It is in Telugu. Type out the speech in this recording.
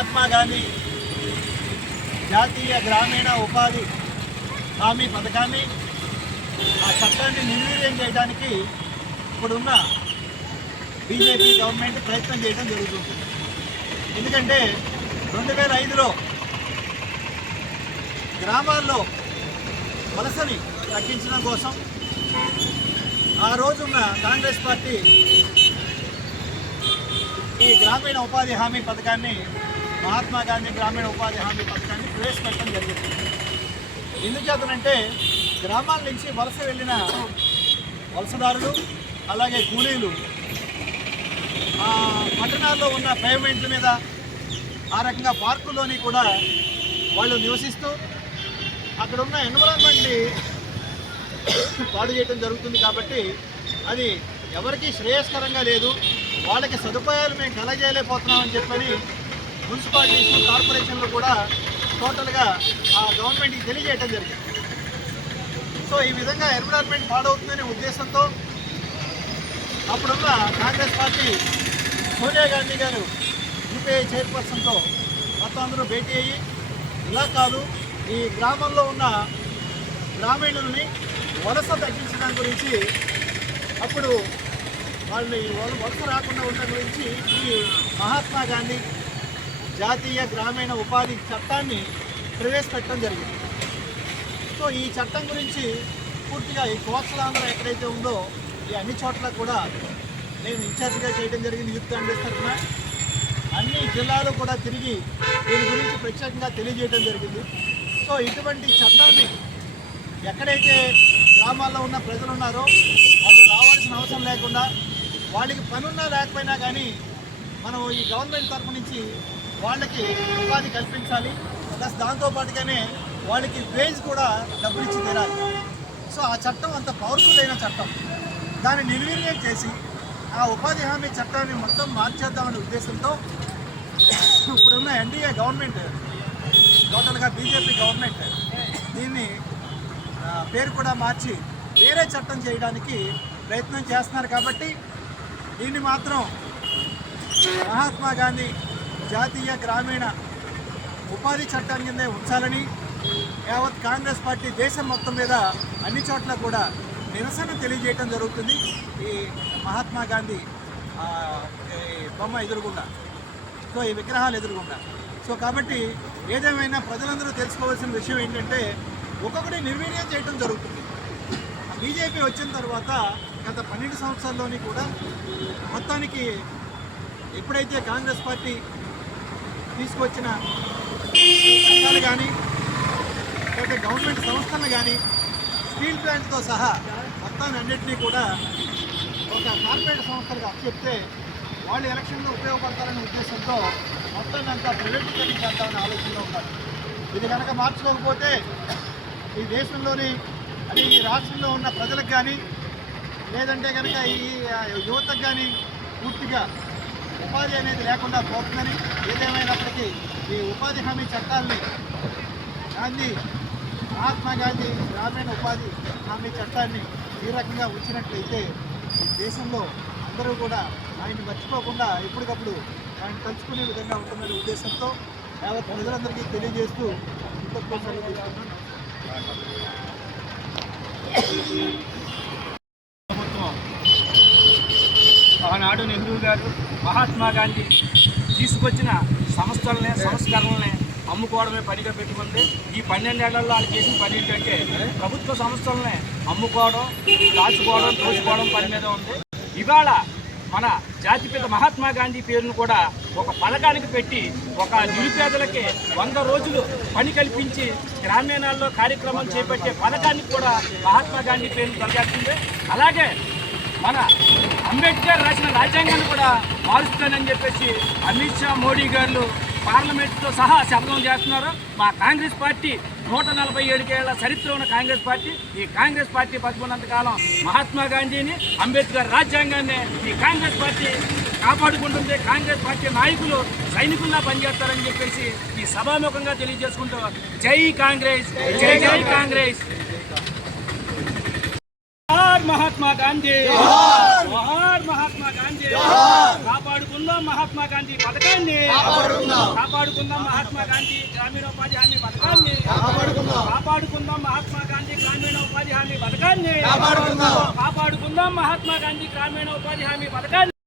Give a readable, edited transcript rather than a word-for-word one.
మహాత్మా గాంధీ జాతీయ గ్రామీణ ఉపాధి హామీ పథకాన్ని ఆ చట్టాన్ని నిర్వీర్యం చేయడానికి ఇప్పుడున్న బీజేపీ గవర్నమెంట్ ప్రయత్నం చేయడం జరుగుతుంది. ఎందుకంటే 2005లో గ్రామాల్లో వలసని తగ్గించడం కోసం ఆ రోజున్న కాంగ్రెస్ పార్టీ ఈ గ్రామీణ ఉపాధి హామీ పథకాన్ని మహాత్మా గాంధీ గ్రామీణ ఉపాధి హామీ పథకాన్ని ప్రవేశపెట్టడం జరిగింది. ఎందుచేతనంటే గ్రామాల నుంచి వలస వెళ్ళిన వలసదారులు అలాగే కూలీలు పట్టణాల్లో ఉన్న పేమెంట్ల మీద ఆ రకంగా పార్కుల్లోని కూడా వాళ్ళు నివసిస్తూ అక్కడ ఉన్న ఎన్విరాన్మెంట్ని పాడు చేయడం జరుగుతుంది. కాబట్టి అది ఎవరికి శ్రేయస్కరంగా లేదు, వాళ్ళకి సదుపాయాలు మేము కలగజేయలేకపోతున్నామని చెప్పని మున్సిపాలిటీస్ కార్పొరేషన్లు కూడా టోటల్గా ఆ గవర్నమెంట్కి తెలియజేయడం జరిగింది. సో ఈ విధంగా ఎన్విరాన్మెంట్ పాడవుతుందనే ఉద్దేశంతో అప్పుడున్న కాంగ్రెస్ పార్టీ సోనియా గాంధీ గారు యూపీఐ చైర్పర్సన్తో మొత్తం అందరూ భేటీ అయ్యి ఇలా కాదు, ఈ గ్రామంలో ఉన్న గ్రామీణుల్ని వలస తగ్గించడం గురించి అప్పుడు వాళ్ళని వలస రాకుండా ఉండడం గురించి ఈ మహాత్మా గాంధీ జాతీయ గ్రామీణ ఉపాధి చట్టాన్ని ప్రవేశపెట్టడం జరిగింది. సో ఈ చట్టం గురించి పూర్తిగా ఈ కోస్టలాంధ్ర ఎక్కడైతే ఉందో ఈ అన్ని చోట్ల కూడా నేను ఇన్ఛార్జిగా చేయడం జరిగింది. యూత్ కాంగ్రెస్ తరఫున అన్ని జిల్లాలు కూడా తిరిగి దీని గురించి ప్రత్యేకంగా తెలియజేయడం జరిగింది. సో ఇటువంటి చట్టాన్ని ఎక్కడైతే గ్రామాల్లో ఉన్న ప్రజలు ఉన్నారో వాళ్ళు రావాల్సిన అవసరం లేకుండా వాళ్ళకి పనున్నా లేకపోయినా కానీ మనం ఈ గవర్నమెంట్ తరఫు నుంచి వాళ్ళకి ఉపాధి కల్పించాలి. ప్లస్ దాంతోపాటుగానే వాళ్ళకి వేజ్ కూడా డబ్బులు ఇచ్చి తీరాలి. సో ఆ చట్టం అంత పవర్ఫుల్ అయిన చట్టం, దాన్ని నిర్వీర్యం చేసి ఆ ఉపాధి హామీ చట్టాన్ని మొత్తం మార్చేద్దామనే ఉద్దేశంతో ఇప్పుడున్న ఎన్డీఏ గవర్నమెంట్ టోటల్గా బీజేపీ గవర్నమెంట్ దీన్ని పేరు కూడా మార్చి వేరే చట్టం చేయడానికి ప్రయత్నం చేస్తున్నారు. కాబట్టి దీన్ని మాత్రం మహాత్మా గాంధీ జాతీయ గ్రామీణ ఉపాధి చట్టం కిందే ఉంచాలని యావత్ కాంగ్రెస్ పార్టీ దేశం మొత్తం మీద అన్ని చోట్ల కూడా నిరసన తెలియజేయడం జరుగుతుంది. ఈ మహాత్మా గాంధీ బొమ్మ ఎదురుగుండా, సో ఈ విగ్రహాలు ఎదురుగుండా. సో కాబట్టి ఏదేమైనా ప్రజలందరూ తెలుసుకోవాల్సిన విషయం ఏంటంటే ఒక్కొక్కటి నిర్వీర్యం చేయడం జరుగుతుంది. బీజేపీ వచ్చిన తర్వాత గత 12 సంవత్సరాల్లోని కూడా మొత్తానికి ఎప్పుడైతే కాంగ్రెస్ పార్టీ తీసుకొచ్చిన చట్టాలు కానీ లేకపోతే గవర్నమెంట్ సంస్థలను కానీ స్టీల్ ప్లాంట్తో సహా మొత్తాన్ని అన్నింటినీ కూడా ఒక కార్పొరేట్ సంస్థలకు అప్పచెప్తే వాళ్ళు ఎలక్షన్లో ఉపయోగపడతారనే ఉద్దేశంతో మొత్తాన్ని అంతా ప్రైవేటీకరణ చేద్దామనే ఆలోచనలో ఉన్నారు. ఇది కనుక మార్చుకోకపోతే ఈ దేశంలోని అది ఈ రాష్ట్రంలో ఉన్న ప్రజలకు కానీ లేదంటే కనుక ఈ యువతకు కానీ పూర్తిగా ఉపాధి అనేది లేకుండా పోతుందని, ఏదేమైనప్పటికీ ఈ ఉపాధి హామీ చట్టాలని మహాత్మా గాంధీ గ్రామీణ ఉపాధి హామీ చట్టాన్ని ఈ రకంగా ఉంచినట్లయితే ఈ దేశంలో అందరూ కూడా ఆయన్ని మర్చిపోకుండా ఎప్పటికప్పుడు ఆయన తలుచుకునే విధంగా ఉంటుందనే ఉద్దేశంతో యావత్ ప్రజలందరికీ తెలియజేస్తూ ఇంకొకసారి తీసుకున్నాను. ప్రభుత్వం ఆనాడు నెహ్రూ గారు మహాత్మా గాంధీ తీసుకొచ్చిన సంస్కరణల్ని అమ్ముకోవడమే పనిగా పెట్టుకుంది. ఈ 12 ఏళ్లలో వాళ్ళు చేసిన పని ఏంటంటే ప్రభుత్వ సంస్థలనే అమ్ముకోవడం, దాచుకోవడం, దోచుకోవడం పని మీద ఉంది. ఇవాళ మన జాతిపిత మహాత్మా గాంధీ పేరును కూడా ఒక పథకానికి పెట్టి ఒక నిరుపేదలకి 100 రోజులు పని కల్పించి గ్రామీణాల్లో కార్యక్రమం చేపట్టే పథకానికి కూడా మహాత్మా గాంధీ పేరును తొలగేస్తుంది. అలాగే మన అంబేద్కర్ రాసిన రాజ్యాంగాన్ని కూడా మారుస్తానని చెప్పేసి అమిత్ షా, మోడీ గారు పార్లమెంట్తో సహా శపథం చేస్తున్నారు. మా కాంగ్రెస్ పార్టీ 147 ఏళ్ల చరిత్ర ఉన్న కాంగ్రెస్ పార్టీ, ఈ కాంగ్రెస్ పార్టీ బతుకున్నంతకాలం మహాత్మా గాంధీని, అంబేద్కర్ రాజ్యాంగాన్ని ఈ కాంగ్రెస్ పార్టీ కాపాడుకుంటుంది. కాంగ్రెస్ పార్టీ నాయకులు సైనికుల్లా పనిచేస్తారని చెప్పేసి ఈ సభాముఖంగా తెలియజేసుకుంటూ జై కాంగ్రెస్, జై జై కాంగ్రెస్. జోహార్ మహాత్మా గాంధీ, జోహార్ మహాత్మా గాంధీ. కాపాడుకుందాం మహాత్మా గాంధీ పథకాన్ని, కాపాడుకుందాం మహాత్మా గాంధీ గ్రామీణోపాధి హామీ పథకాన్ని, కాపాడుకుందాం మహాత్మా గాంధీ గ్రామీణోపాధి హామీ పథకాన్ని, కాపాడుకుందాం మహాత్మా గాంధీ గ్రామీణోపాధి హామీ పథకాన్ని.